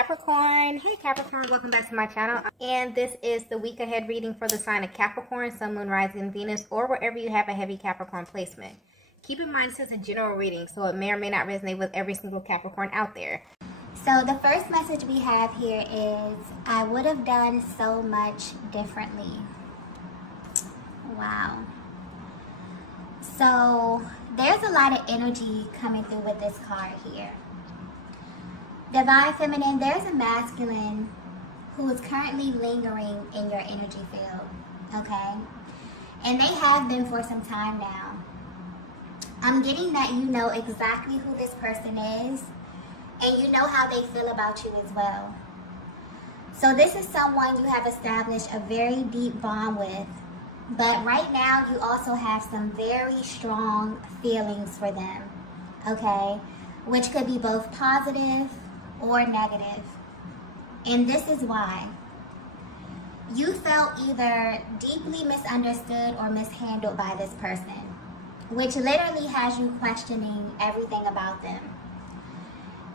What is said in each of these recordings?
Capricorn. Hey Capricorn, welcome back to my channel. And this is the week ahead reading for the sign of Capricorn, Sun, Moon, Rising, Venus, or wherever you have a heavy Capricorn placement. Keep in mind this is a general reading, so it may or may not resonate with every single Capricorn out there. So the first message we have here is, I would have done so much differently. Wow. So there's a lot of energy coming through with this card here. Divine Feminine, there's a masculine who is currently lingering in your energy field, okay? And they have been for some time now. I'm getting that you know exactly who this person is, and you know how they feel about you as well. So this is someone you have established a very deep bond with, but right now you also have some very strong feelings for them, okay? Which could be both positive or negative. And this is why. You felt either deeply misunderstood or mishandled by this person, which literally has you questioning everything about them.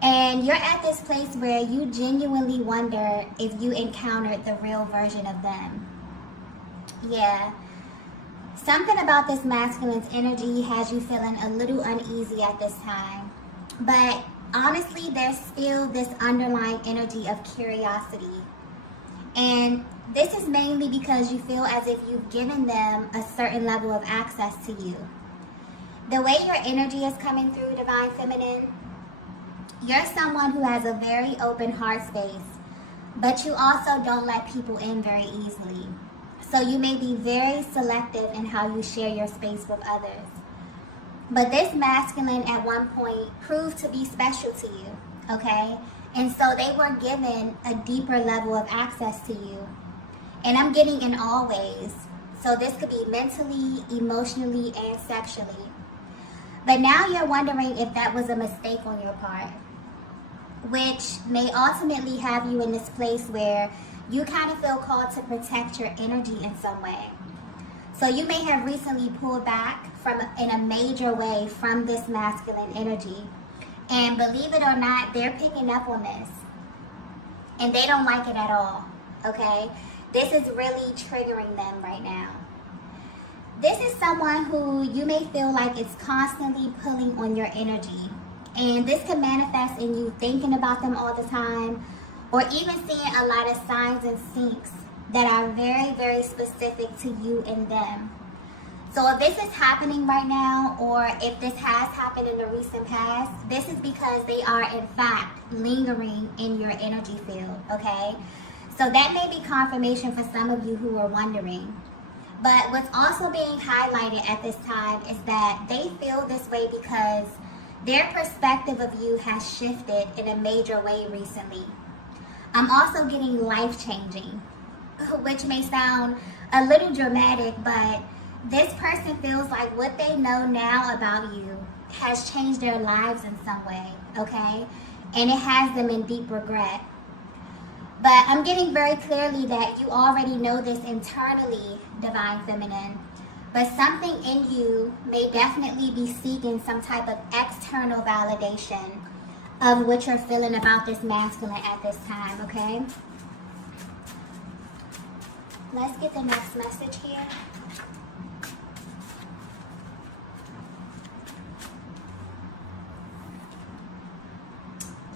And you're at this place where you genuinely wonder if you encountered the real version of them. Yeah. Something about this masculine's energy has you feeling a little uneasy at this time. But honestly, there's still this underlying energy of curiosity. And this is mainly because you feel as if you've given them a certain level of access to you. The way your energy is coming through, Divine Feminine, you're someone who has a very open heart space, but you also don't let people in very easily. So you may be very selective in how you share your space with others. But this masculine at one point proved to be special to you, okay? And so they were given a deeper level of access to you. And I'm getting in all ways. So this could be mentally, emotionally, and sexually. But now you're wondering if that was a mistake on your part, which may ultimately have you in this place where you kind of feel called to protect your energy in some way. So you may have recently pulled back in a major way from this masculine energy. And believe it or not, they're picking up on this. And they don't like it at all, okay? This is really triggering them right now. This is someone who you may feel like is constantly pulling on your energy. And this can manifest in you thinking about them all the time, or even seeing a lot of signs and syncs that are very, very specific to you and them. So if this is happening right now, or if this has happened in the recent past, this is because they are in fact lingering in your energy field, okay? So that may be confirmation for some of you who are wondering. But what's also being highlighted at this time is that they feel this way because their perspective of you has shifted in a major way recently. I'm also getting life-changing, which may sound a little dramatic, but this person feels like what they know now about you has changed their lives in some way, okay? And it has them in deep regret. But I'm getting very clearly that you already know this internally, Divine Feminine, but something in you may definitely be seeking some type of external validation of what you're feeling about this masculine at this time, okay? Let's get the next message here.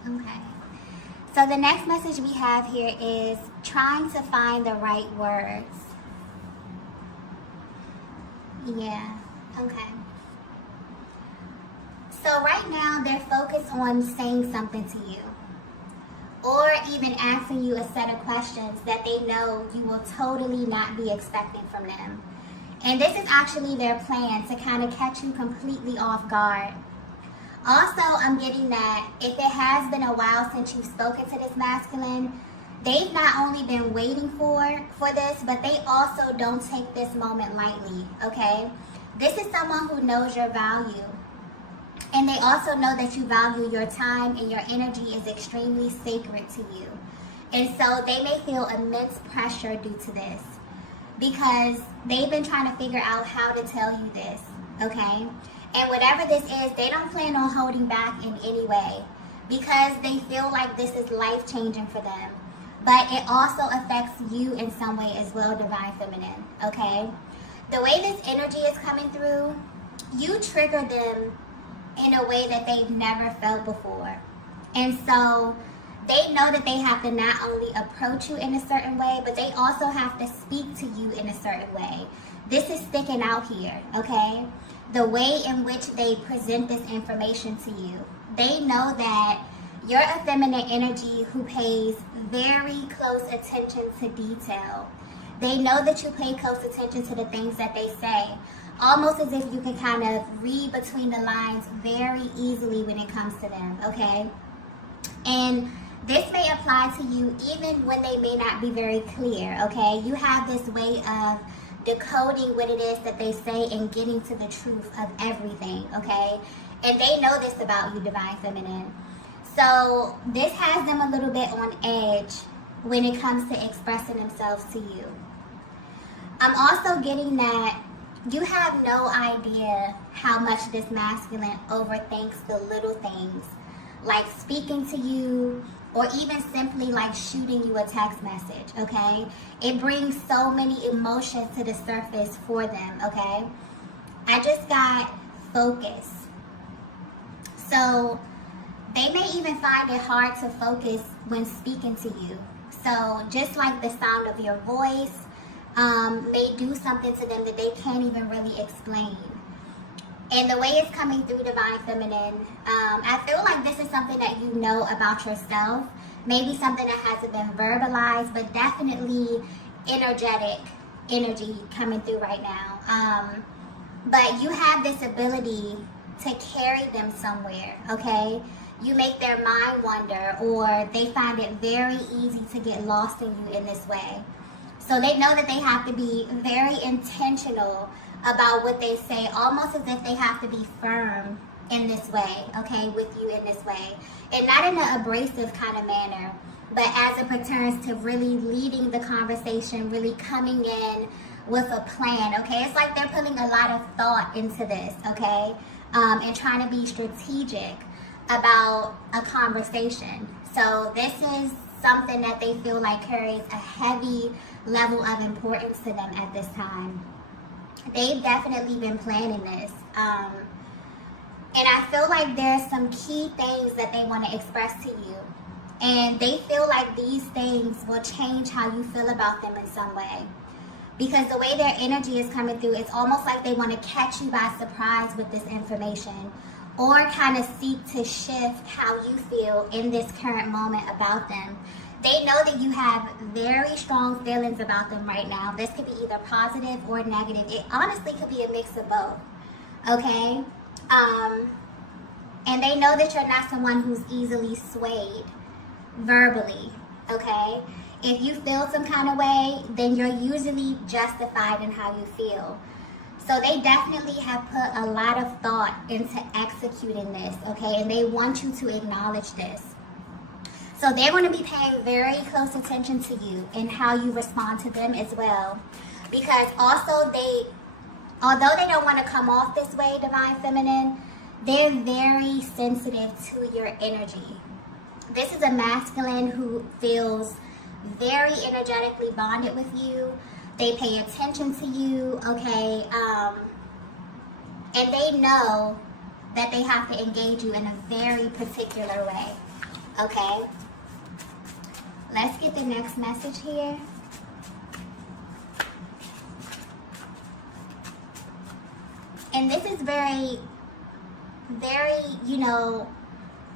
Okay. So the next message we have here is trying to find the right words. Yeah, okay. So right now they're focused on saying something to you, or even asking you a set of questions that they know you will totally not be expecting from them. And this is actually their plan to kind of catch you completely off guard. Also, I'm getting that if it has been a while since you've spoken to this masculine, they've not only been waiting for this, but they also don't take this moment lightly, okay? This is someone who knows your value. And they also know that you value your time and your energy is extremely sacred to you. And so they may feel immense pressure due to this because they've been trying to figure out how to tell you this, okay? And whatever this is, they don't plan on holding back in any way. because they feel like this is life-changing for them. But it also affects you in some way as well, Divine Feminine, okay? The way this energy is coming through, you trigger them in a way that they've never felt before. And so they know that they have to not only approach you in a certain way, but they also have to speak to you in a certain way. This is sticking out here, okay? The way in which they present this information to you. They know that you're a feminine energy who pays very close attention to detail. They know that you pay close attention to the things that they say, almost as if you can kind of read between the lines very easily when it comes to them, okay? And this may apply to you even when they may not be very clear, okay? You have this way of decoding what it is that they say and getting to the truth of everything, okay? And they know this about you, Divine Feminine. So this has them a little bit on edge when it comes to expressing themselves to you. I'm also getting that you have no idea how much this masculine overthinks the little things, like speaking to you or even simply like shooting you a text message, okay? It brings so many emotions to the surface for them, okay? I just got focus. So they may even find it hard to focus when speaking to you. So just like the sound of your voice may do something to them that they can't even really explain. And the way it's coming through, Divine Feminine, I feel like this is something that you know about yourself. Maybe something that hasn't been verbalized, but definitely energetic energy coming through right now. But you have this ability to carry them somewhere, okay? You make their mind wander, or they find it very easy to get lost in you in this way. So they know that they have to be very intentional about what they say, almost as if they have to be firm in this way, okay, with you in this way. And not in an abrasive kind of manner, but as it pertains to really leading the conversation, really coming in with a plan, okay? It's like they're putting a lot of thought into this, okay? And trying to be strategic about a conversation. So this is something that they feel like carries a heavy level of importance to them at this time. They've definitely been planning this. And I feel like there's some key things that they want to express to you. And they feel like these things will change how you feel about them in some way. Because the way their energy is coming through, it's almost like they want to catch you by surprise with this information, or kind of seek to shift how you feel in this current moment about them. They know that you have very strong feelings about them right now. This could be either positive or negative. It honestly could be a mix of both, okay? And they know that you're not someone who's easily swayed verbally, okay? If you feel some kind of way, then you're usually justified in how you feel. So they definitely have put a lot of thought into executing this, okay? And they want you to acknowledge this. So they're going to be paying very close attention to you and how you respond to them as well. Because also although they don't want to come off this way, Divine Feminine, they're very sensitive to your energy. This is a masculine who feels very energetically bonded with you. They pay attention to you, okay? And they know that they have to engage you in a very particular way, okay? Let's get the next message here. And this is very, very,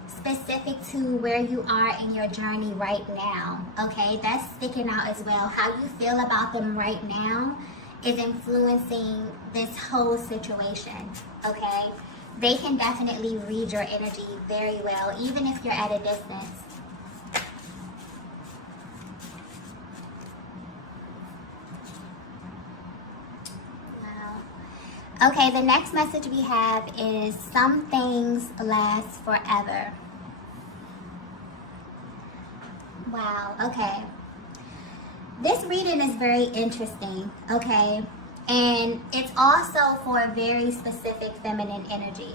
specific to where you are in your journey right now, okay? That's sticking out as well. How you feel about them right now is influencing this whole situation, okay? They can definitely read your energy very well, even if you're at a distance. Wow. Okay, the next message we have is some things last forever. Wow, okay. This reading is very interesting, okay? And it's also for a very specific feminine energy.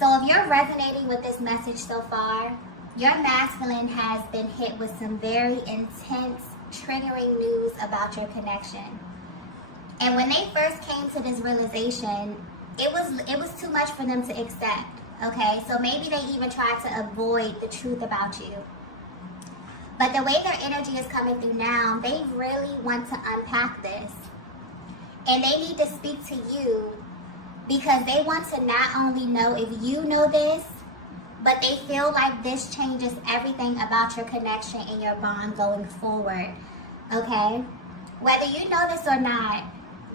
So if you're resonating with this message so far, your masculine has been hit with some very intense, triggering news about your connection. And when they first came to this realization, it was too much for them to accept, okay? So maybe they even tried to avoid the truth about you. But the way their energy is coming through now, they really want to unpack this. And they need to speak to you because they want to not only know if you know this, but they feel like this changes everything about your connection and your bond going forward, okay? Whether you know this or not,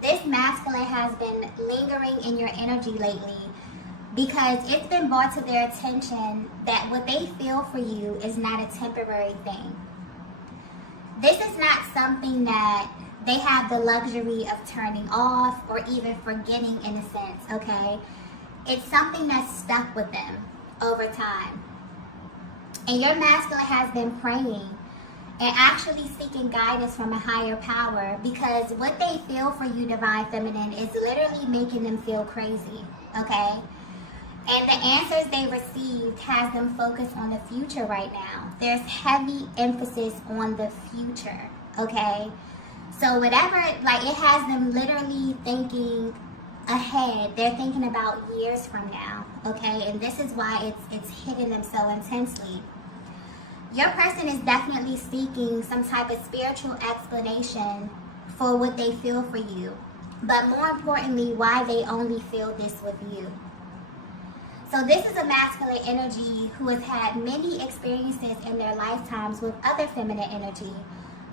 this masculine has been lingering in your energy lately because it's been brought to their attention that what they feel for you is not a temporary thing. This is not something that they have the luxury of turning off or even forgetting in a sense, okay? It's something that's stuck with them over time. And your masculine has been praying and actually seeking guidance from a higher power because what they feel for you, Divine Feminine, is literally making them feel crazy, okay? And the answers they received has them focused on the future right now. There's heavy emphasis on the future, okay? So whatever, like it has them literally thinking ahead. They're thinking about years from now, okay? And this is why it's hitting them so intensely. Your person is definitely seeking some type of spiritual explanation for what they feel for you, but more importantly, why they only feel this with you. So this is a masculine energy who has had many experiences in their lifetimes with other feminine energy,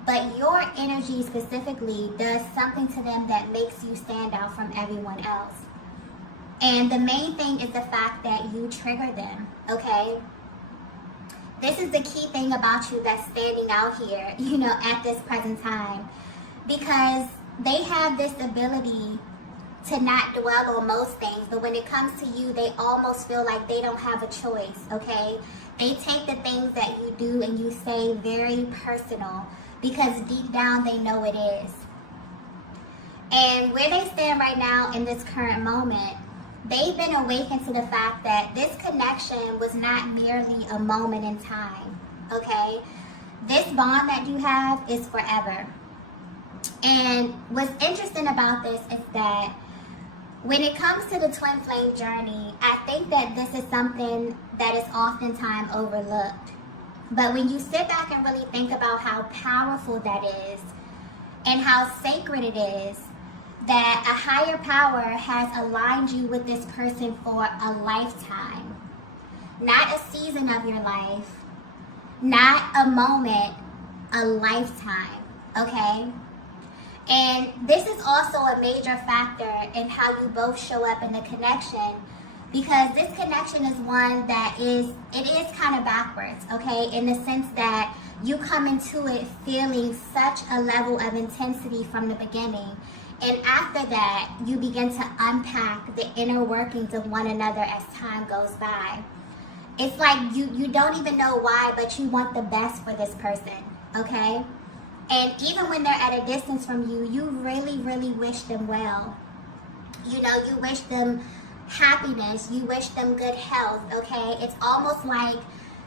but your energy specifically does something to them that makes you stand out from everyone else. And the main thing is the fact that you trigger them, okay? This is the key thing about you that's standing out here, at this present time. Because they have this ability to not dwell on most things, but when it comes to you, they almost feel like they don't have a choice, okay? They take the things that you do and you say very personal because deep down they know it is. And where they stand right now in this current moment, they've been awakened to the fact that this connection was not merely a moment in time, okay? This bond that you have is forever. And what's interesting about this is that when it comes to the twin flame journey, I think that this is something that is oftentimes overlooked. But when you sit back and really think about how powerful that is and how sacred it is, that a higher power has aligned you with this person for a lifetime. Not a season of your life, not a moment, a lifetime, okay? And this is also a major factor in how you both show up in the connection, because this connection is one that is kind of backwards, okay? In the sense that you come into it feeling such a level of intensity from the beginning. And after that, you begin to unpack the inner workings of one another as time goes by. It's like you don't even know why, but you want the best for this person, okay? And even when they're at a distance from you, you really, really wish them well. You wish them happiness, you wish them good health, okay? It's almost like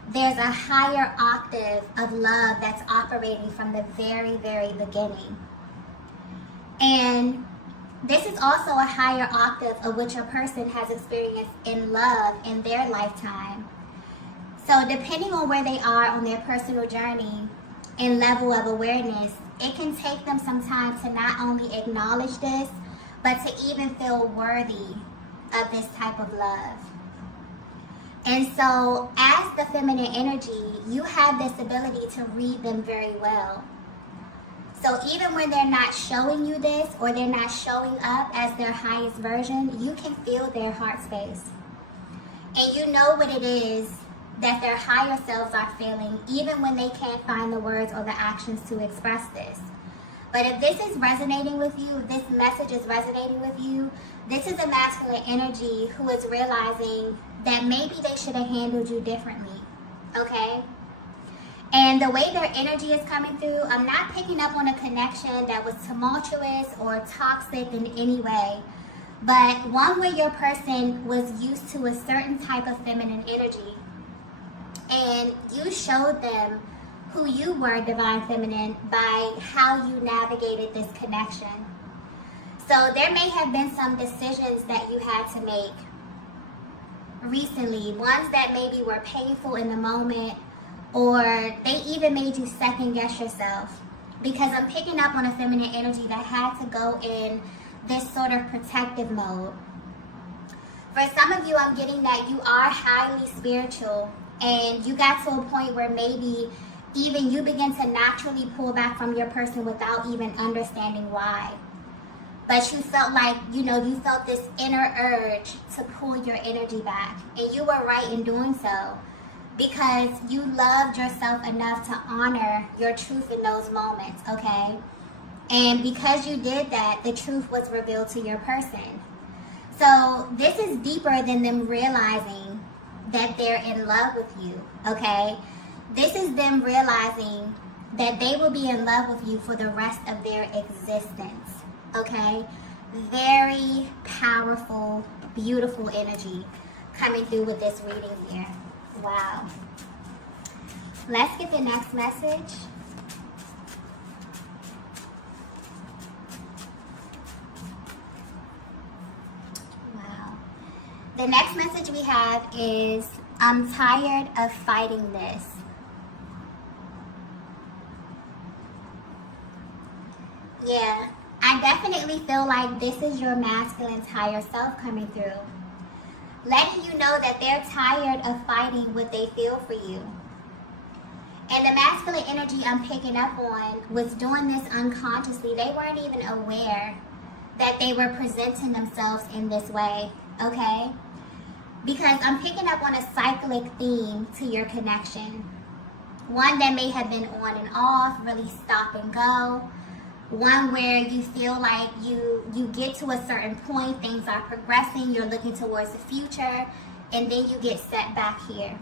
there's a higher octave of love that's operating from the very, very beginning. And this is also a higher octave of which a person has experienced in love in their lifetime. So depending on where they are on their personal journey and level of awareness, it can take them some time to not only acknowledge this, but to even feel worthy of this type of love. And so as the feminine energy, you have this ability to read them very well. So even when they're not showing you this or they're not showing up as their highest version, you can feel their heart space. And you know what it is that their higher selves are feeling, even when they can't find the words or the actions to express this. But if this is resonating with you, if this message is resonating with you, this is a masculine energy who is realizing that maybe they should have handled you differently, okay? And the way their energy is coming through, I'm not picking up on a connection that was tumultuous or toxic in any way. but one where your person was used to a certain type of feminine energy, and you showed them who you were, divine feminine, by how you navigated this connection. So there may have been some decisions that you had to make recently, ones that maybe were painful in the moment, or they even made you second guess yourself, because I'm picking up on a feminine energy that had to go in this sort of protective mode. For some of you, I'm getting that you are highly spiritual, and you got to a point where maybe even you begin to naturally pull back from your person without even understanding why. But you felt like, you felt this inner urge to pull your energy back. And you were right in doing so, because you loved yourself enough to honor your truth in those moments, okay? And because you did that, the truth was revealed to your person. So this is deeper than them realizing that they're in love with you, okay? This is them realizing that they will be in love with you for the rest of their existence. Okay, very powerful, beautiful energy coming through with this reading here. Wow. Let's get the next message. Wow. The next message we have is, I'm tired of fighting this. Yeah. I definitely feel like this is your masculine's higher self coming through, letting you know that they're tired of fighting what they feel for you. And the masculine energy I'm picking up on was doing this unconsciously. They weren't even aware that they were presenting themselves in this way, okay? Because I'm picking up on a cyclic theme to your connection. One that may have been on and off, really stop and go. One where you feel like you get to a certain point, things are progressing, you're looking towards the future, and then you get set back here.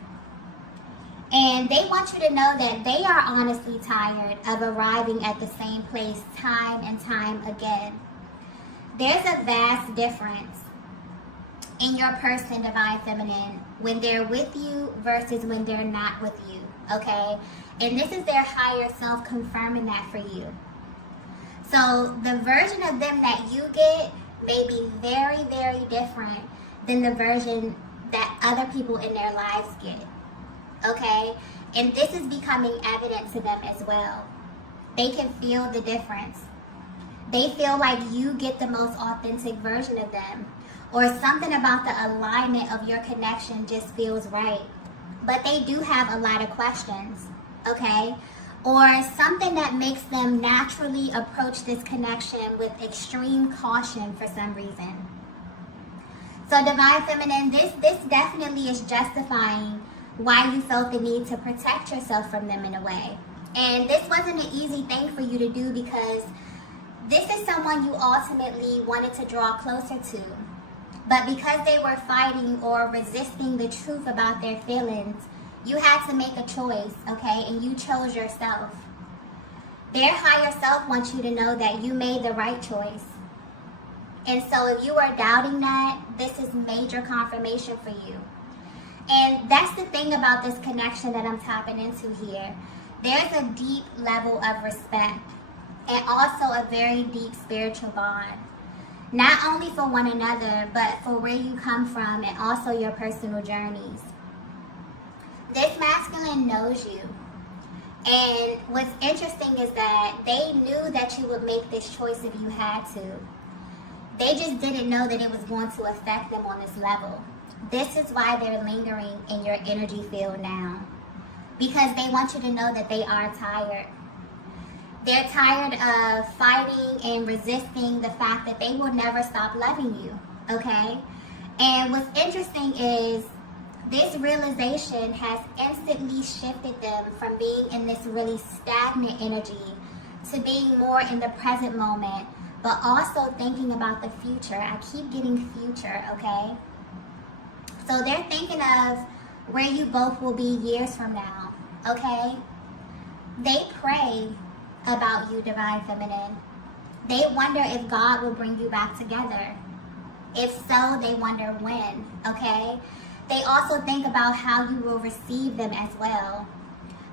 And they want you to know that they are honestly tired of arriving at the same place time and time again. There's a vast difference in your person, divine feminine, when they're with you versus when they're not with you, okay? And this is their higher self confirming that for you. So the version of them that you get may be very, very different than the version that other people in their lives get, okay? And this is becoming evident to them as well. They can feel the difference. They feel like you get the most authentic version of them, or something about the alignment of your connection just feels right. But they do have a lot of questions, okay? Or something that makes them naturally approach this connection with extreme caution for some reason. So divine feminine, this definitely is justifying why you felt the need to protect yourself from them in a way. And this wasn't an easy thing for you to do, because this is someone you ultimately wanted to draw closer to. But because they were fighting or resisting the truth about their feelings, you had to make a choice, okay? And you chose yourself. Their higher self wants you to know that you made the right choice. And so if you are doubting that, this is major confirmation for you. And that's the thing about this connection that I'm tapping into here. There's a deep level of respect, and also a very deep spiritual bond. Not only for one another, but for where you come from and also your personal journeys. This masculine knows you. And what's interesting is that they knew that you would make this choice if you had to. They just didn't know that it was going to affect them on this level. This is why they're lingering in your energy field now. Because they want you to know that they are tired. They're tired of fighting and resisting the fact that they will never stop loving you, okay? And what's interesting is this realization has instantly shifted them from being in this really stagnant energy to being more in the present moment, but also thinking about the future. I keep getting future, okay? So they're thinking of where you both will be years from now, okay? They pray about you, divine feminine. They wonder if God will bring you back together. If so, they wonder when, okay? They also think about how you will receive them as well.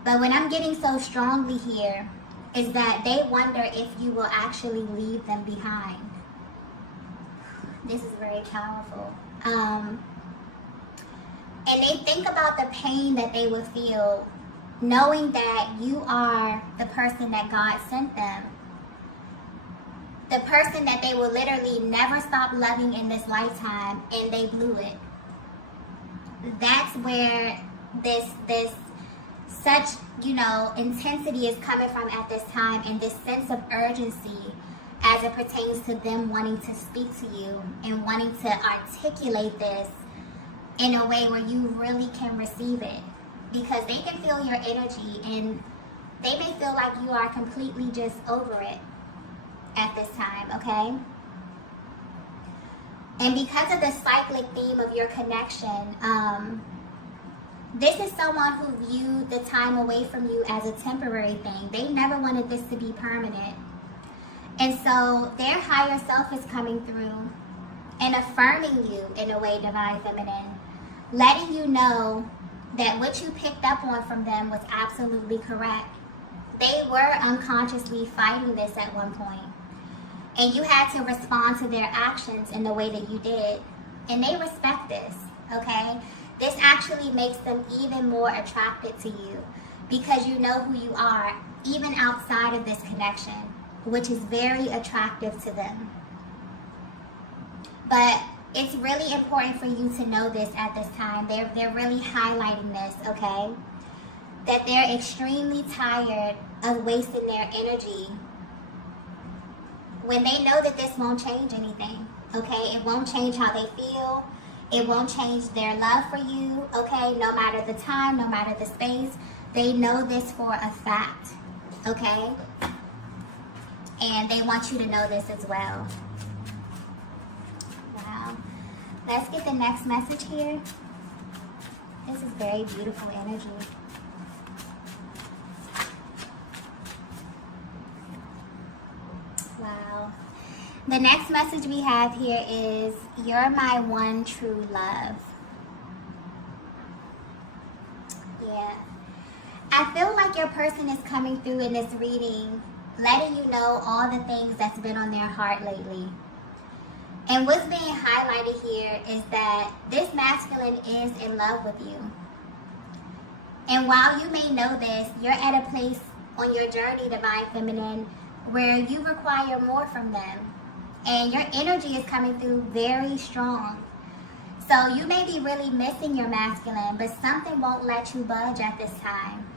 But what I'm getting so strongly here is that they wonder if you will actually leave them behind. This is very powerful. And they think about the pain that they will feel knowing that you are the person that God sent them. The person that they will literally never stop loving in this lifetime, and they blew it. That's where this such, intensity is coming from at this time, and this sense of urgency as it pertains to them wanting to speak to you and wanting to articulate this in a way where you really can receive it, because they can feel your energy and they may feel like you are completely just over it at this time, okay? And because of the cyclic theme of your connection, this is someone who viewed the time away from you as a temporary thing. They never wanted this to be permanent. And so their higher self is coming through and affirming you in a way, Divine Feminine, letting you know that what you picked up on from them was absolutely correct. They were unconsciously fighting this at one point, and you had to respond to their actions in the way that you did. And they respect this, okay? This actually makes them even more attracted to you because you know who you are, even outside of this connection, which is very attractive to them. But it's really important for you to know this at this time. They're really highlighting this, okay? That they're extremely tired of wasting their energy when they know that this won't change anything, okay? It won't change how they feel. It won't change their love for you, okay? No matter the time, no matter the space. They know this for a fact, okay? And they want you to know this as well. Wow. Let's get the next message here. This is very beautiful energy. Wow. The next message we have here is, you're my one true love. Yeah. I feel like your person is coming through in this reading, letting you know all the things that's been on their heart lately. And what's being highlighted here is that this masculine is in love with you. And while you may know this, you're at a place on your journey, Divine Feminine, where you require more from them. And your energy is coming through very strong. So you may be really missing your masculine, but something won't let you budge at this time.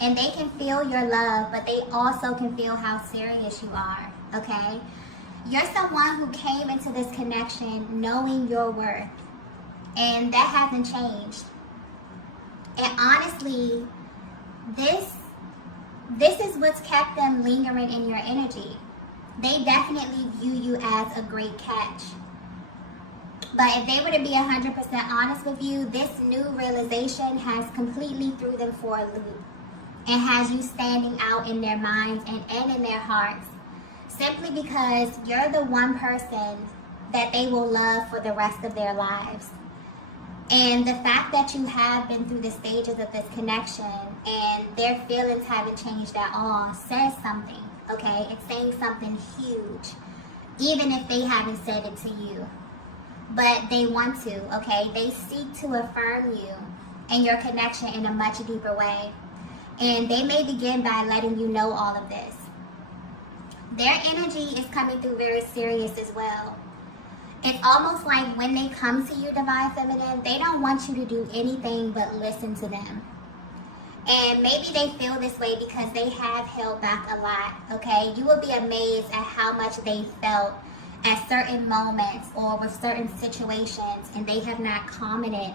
And they can feel your love, but they also can feel how serious you are, okay? You're someone who came into this connection knowing your worth. And that hasn't changed. And honestly, this is what's kept them lingering in your energy. They definitely view you as a great catch. But if they were to be 100% honest with you, this new realization has completely threw them for a loop and has you standing out in their minds and in their hearts, simply because you're the one person that they will love for the rest of their lives. And the fact that you have been through the stages of this connection and their feelings haven't changed at all says something, okay? It's saying something huge, even if they haven't said it to you. But they want to, okay? They seek to affirm you and your connection in a much deeper way. And they may begin by letting you know all of this. Their energy is coming through very serious as well. It's almost like when they come to you, Divine Feminine, they don't want you to do anything but listen to them. And maybe they feel this way because they have held back a lot, okay? You will be amazed at how much they felt at certain moments or with certain situations, and they have not commented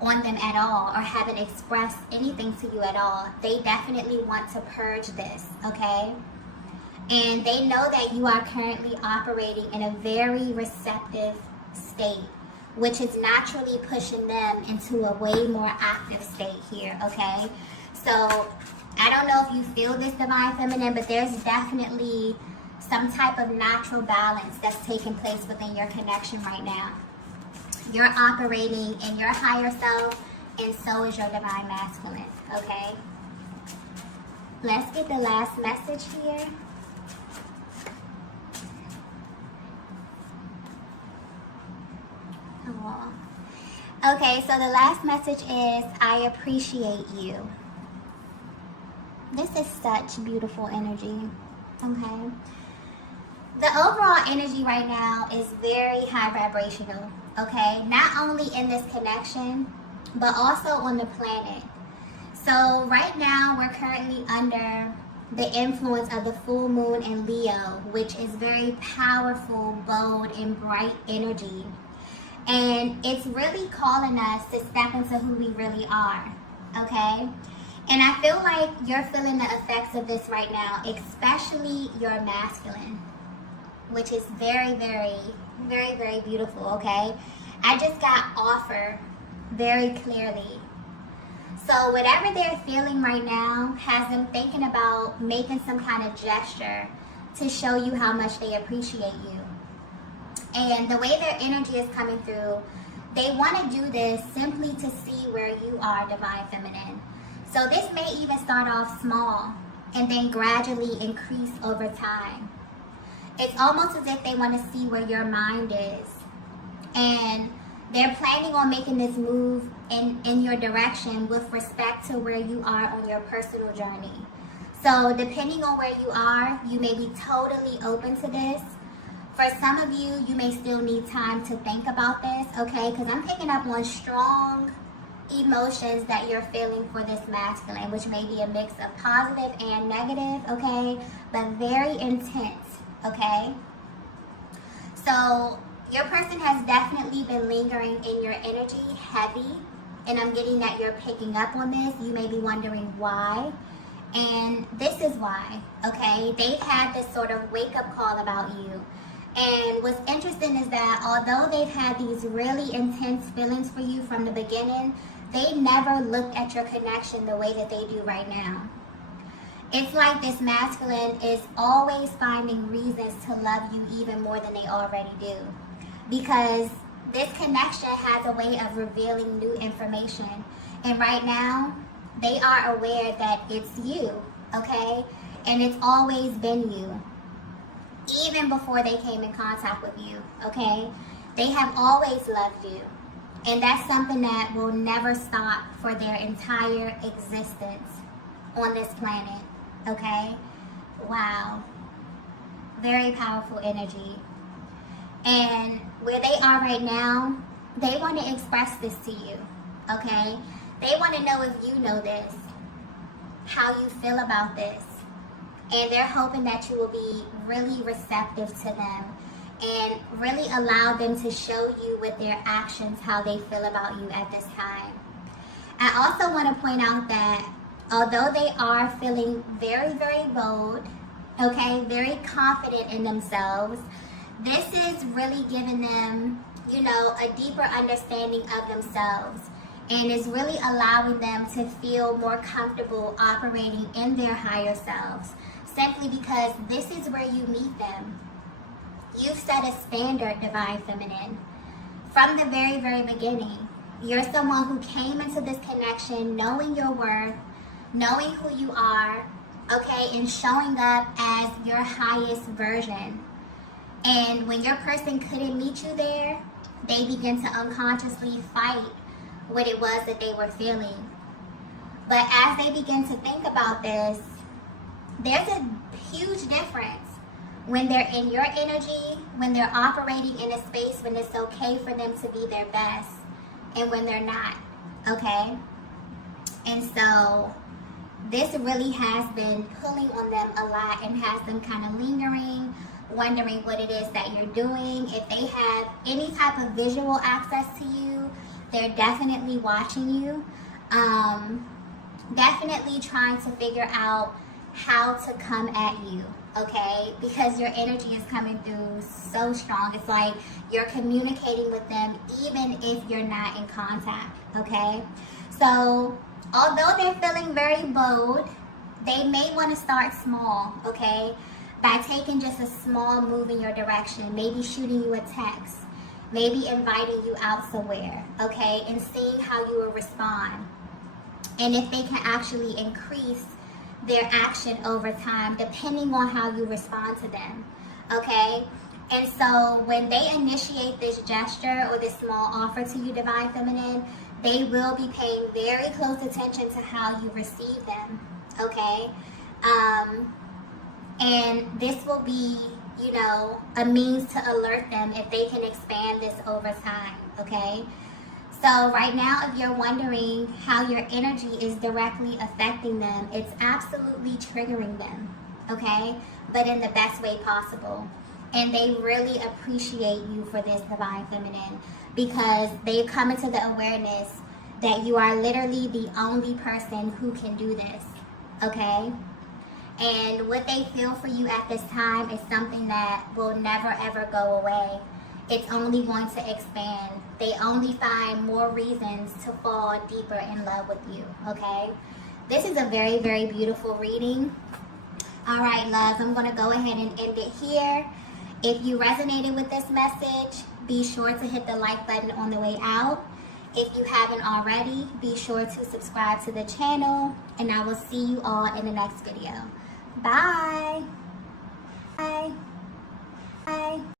on them at all or haven't expressed anything to you at all. They definitely want to purge this, okay? And they know that you are currently operating in a very receptive state, which is naturally pushing them into a way more active state here, okay? So I don't know if you feel this, Divine Feminine, but there's definitely some type of natural balance that's taking place within your connection right now. You're operating in your higher self, and so is your divine masculine, okay? Let's get the last message here. Oh. Okay, so the last message is, I appreciate you. This is such beautiful energy, okay? The overall energy right now is very high vibrational, okay? Not only in this connection, but also on the planet. So right now, we're currently under the influence of the full moon in Leo, which is very powerful, bold, and bright energy. And it's really calling us to step into who we really are, okay? And I feel like you're feeling the effects of this right now, especially your masculine, which is very, very, very, very beautiful, okay? I just got offer very clearly. So whatever they're feeling right now has them thinking about making some kind of gesture to show you how much they appreciate you. And the way their energy is coming through, they want to do this simply to see where you are, divine feminine. So this may even start off small and then gradually increase over time. It's almost as if they want to see where your mind is. And they're planning on making this move in your direction with respect to where you are on your personal journey. So depending on where you are, you may be totally open to this. For some of you, you may still need time to think about this, okay? Because I'm picking up on strong emotions that you're feeling for this masculine, which may be a mix of positive and negative, okay? But very intense, okay? So your person has definitely been lingering in your energy heavy, and I'm getting that you're picking up on this. You may be wondering why, and this is why, okay? They've had this sort of wake-up call about you. And what's interesting is that although they've had these really intense feelings for you from the beginning, they never looked at your connection the way that they do right now. It's like this masculine is always finding reasons to love you even more than they already do. Because this connection has a way of revealing new information. And right now, they are aware that it's you, okay? And it's always been you. Even before they came in contact with you, okay? They have always loved you. And that's something that will never stop for their entire existence on this planet, okay? Wow. Very powerful energy. And where they are right now, they want to express this to you, okay? They want to know if you know this, how you feel about this. And they're hoping that you will be really receptive to them and really allow them to show you with their actions how they feel about you at this time. I also want to point out that although they are feeling very, very bold, okay, very confident in themselves, this is really giving them, you know, a deeper understanding of themselves, and is really allowing them to feel more comfortable operating in their higher selves. Simply because this is where you meet them. You've set a standard, divine feminine. From the very, very beginning, you're someone who came into this connection knowing your worth, knowing who you are, okay, and showing up as your highest version. And when your person couldn't meet you there, they begin to unconsciously fight what it was that they were feeling. But as they begin to think about this, there's a huge difference when they're in your energy, when they're operating in a space when it's okay for them to be their best, and when they're not, okay? And so this really has been pulling on them a lot and has them kind of lingering, wondering what it is that you're doing. If they have any type of visual access to you, they're definitely watching you, definitely trying to figure out how to come at you, okay? Because your energy is coming through so strong. It's like you're communicating with them even if you're not in contact, okay? So although they're feeling very bold, they may want to start small, okay? by taking just a small move in your direction, maybe shooting you a text, maybe inviting you out somewhere, okay, and seeing how you will respond. And if they can actually increase their action over time, depending on how you respond to them, okay? And so when they initiate this gesture or this small offer to you, Divine Feminine, they will be paying very close attention to how you receive them, okay? And this will be, you know, a means to alert them if they can expand this over time, okay? So right now, if you're wondering how your energy is directly affecting them, it's absolutely triggering them, okay? But in the best way possible. And they really appreciate you for this, Divine Feminine, because they've come into the awareness that you are literally the only person who can do this, okay? And what they feel for you at this time is something that will never ever go away. It's only going to expand. They only find more reasons to fall deeper in love with you, okay? This is a very, very beautiful reading. All right, loves, I'm going to go ahead and end it here. If you resonated with this message, be sure to hit the like button on the way out. If you haven't already, be sure to subscribe to the channel, and I will see you all in the next video. Bye. Bye. Bye.